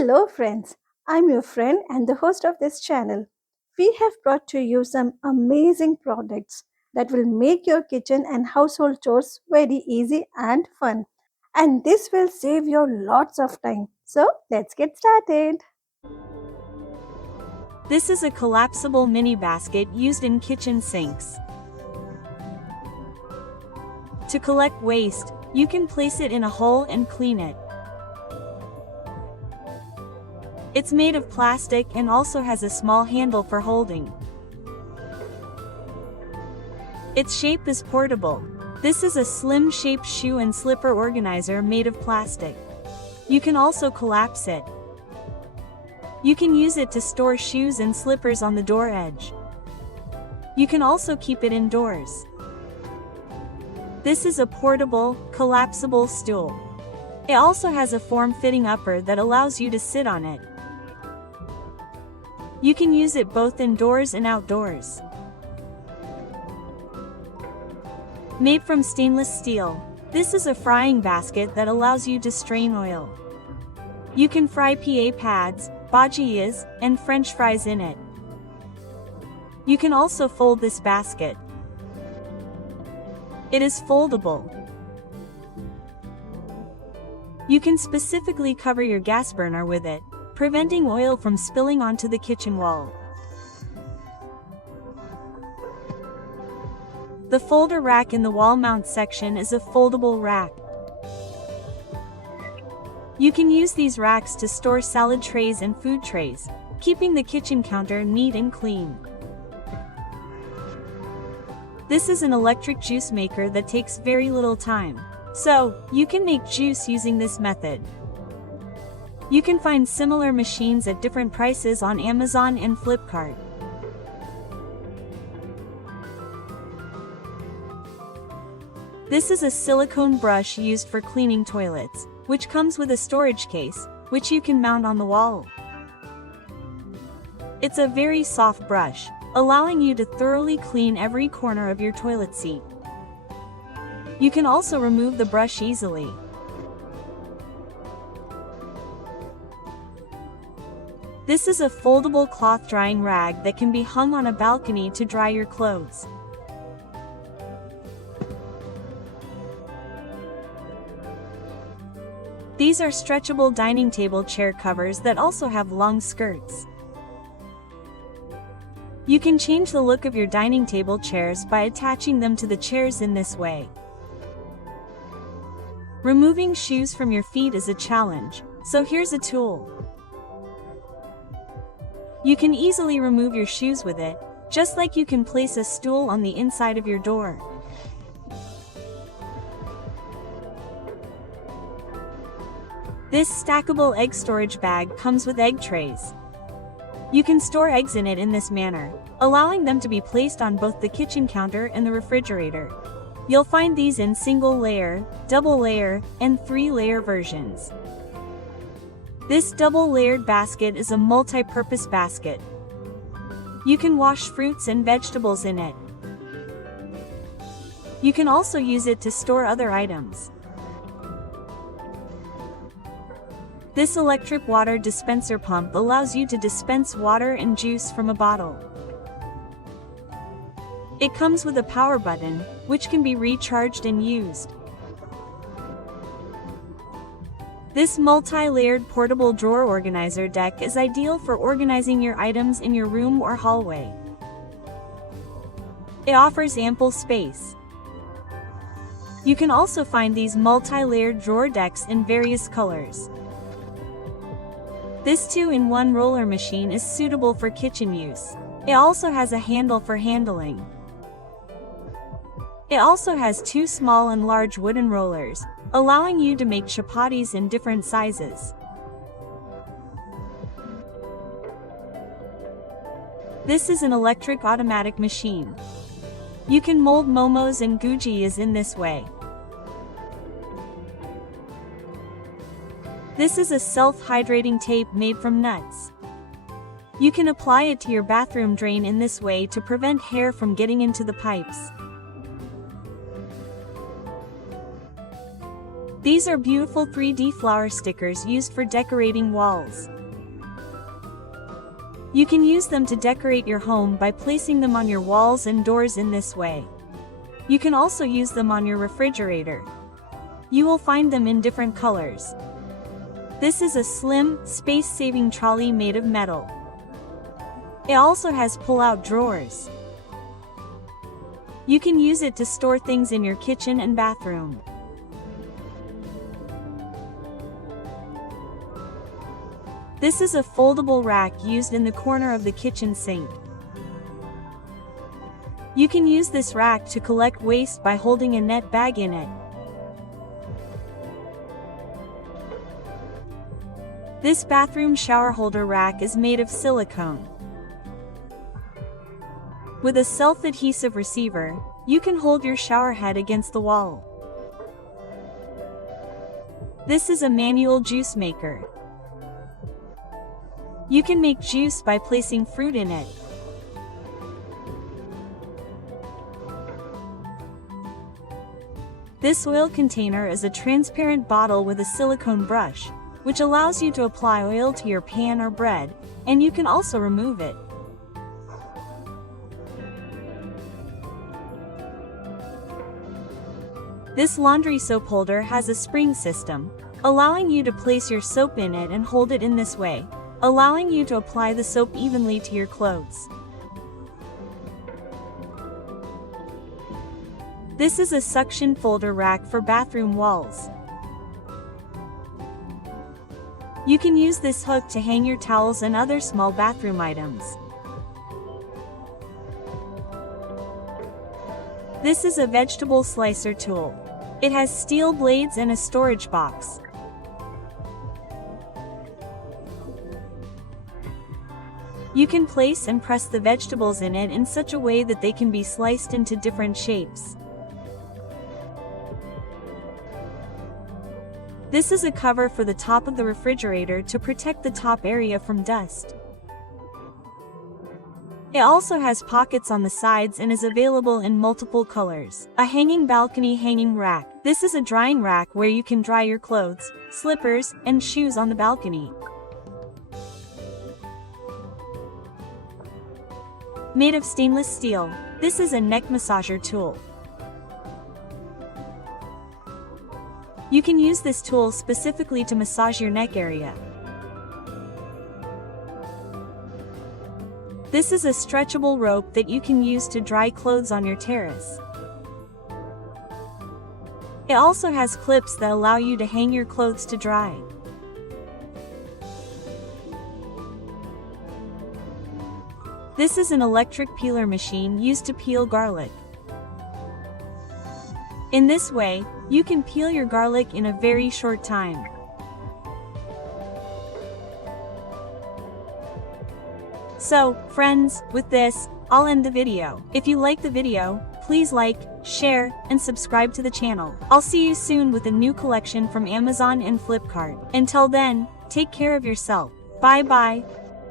Hello, friends. I'm your friend and the host of this channel. We have brought to you some amazing products that will make your kitchen and household chores very easy and fun. And this will save you lots of time. So, let's get started. This is a collapsible mini basket used in kitchen sinks. To collect waste, you can place it in a hole and clean it. It's made of plastic and also has a small handle for holding. Its shape is portable. This is a slim-shaped shoe and slipper organizer made of plastic. You can also collapse it. You can use it to store shoes and slippers on the door edge. You can also keep it indoors. This is a portable, collapsible stool. It also has a form-fitting upper that allows you to sit on it. You can use it both indoors and outdoors. Made from stainless steel, this is a frying basket that allows you to strain oil. You can fry PA pads, bhajias, and French fries in it. You can also fold this basket. It is foldable. You can specifically cover your gas burner with it, preventing oil from spilling onto the kitchen wall. The folder rack in the wall mount section is a foldable rack. You can use these racks to store salad trays and food trays, keeping the kitchen counter neat and clean. This is an electric juice maker that takes very little time, so you can make juice using this method. You can find similar machines at different prices on Amazon and Flipkart. This is a silicone brush used for cleaning toilets, which comes with a storage case, which you can mount on the wall. It's a very soft brush, allowing you to thoroughly clean every corner of your toilet seat. You can also remove the brush easily. This is a foldable cloth drying rag that can be hung on a balcony to dry your clothes. These are stretchable dining table chair covers that also have long skirts. You can change the look of your dining table chairs by attaching them to the chairs in this way. Removing shoes from your feet is a challenge, so here's a tool. You can easily remove your shoes with it, just like you can place a stool on the inside of your door. This stackable egg storage bag comes with egg trays. You can store eggs in it in this manner, allowing them to be placed on both the kitchen counter and the refrigerator. You'll find these in single layer, double layer, and 3-layer versions. This double-layered basket is a multi-purpose basket. You can wash fruits and vegetables in it. You can also use it to store other items. This electric water dispenser pump allows you to dispense water and juice from a bottle. It comes with a power button, which can be recharged and used. This multi-layered portable drawer organizer deck is ideal for organizing your items in your room or hallway. It offers ample space. You can also find these multi-layered drawer decks in various colors. This 2-in-1 roller machine is suitable for kitchen use. It also has a handle for handling. It also has 2 small and large wooden rollers, allowing you to make chapatis in different sizes. This is an electric automatic machine. You can mold momos and gujiyas in this way. This is a self-hydrating tape made from nuts. You can apply it to your bathroom drain in this way to prevent hair from getting into the pipes. These are beautiful 3D flower stickers used for decorating walls. You can use them to decorate your home by placing them on your walls and doors in this way. You can also use them on your refrigerator. You will find them in different colors. This is a slim, space-saving trolley made of metal. It also has pull-out drawers. You can use it to store things in your kitchen and bathroom. This is a foldable rack used in the corner of the kitchen sink. You can use this rack to collect waste by holding a net bag in it. This bathroom shower holder rack is made of silicone. With a self-adhesive receiver, you can hold your shower head against the wall. This is a manual juice maker. You can make juice by placing fruit in it. This oil container is a transparent bottle with a silicone brush, which allows you to apply oil to your pan or bread, and you can also remove it. This laundry soap holder has a spring system, allowing you to place your soap in it and hold it in this way, allowing you to apply the soap evenly to your clothes. This is a suction folder rack for bathroom walls. You can use this hook to hang your towels and other small bathroom items. This is a vegetable slicer tool. It has steel blades and a storage box. You can place and press the vegetables in it in such a way that they can be sliced into different shapes. This is a cover for the top of the refrigerator to protect the top area from dust. It also has pockets on the sides and is available in multiple colors. A hanging balcony hanging rack. This is a drying rack where you can dry your clothes, slippers, and shoes on the balcony. Made of stainless steel, this is a neck massager tool. You can use this tool specifically to massage your neck area. This is a stretchable rope that you can use to dry clothes on your terrace. It also has clips that allow you to hang your clothes to dry. This is an electric peeler machine used to peel garlic. In this way, you can peel your garlic in a very short time. So, friends, with this, I'll end the video. If you like the video, please like, share, and subscribe to the channel. I'll see you soon with a new collection from Amazon and Flipkart. Until then, take care of yourself. Bye bye.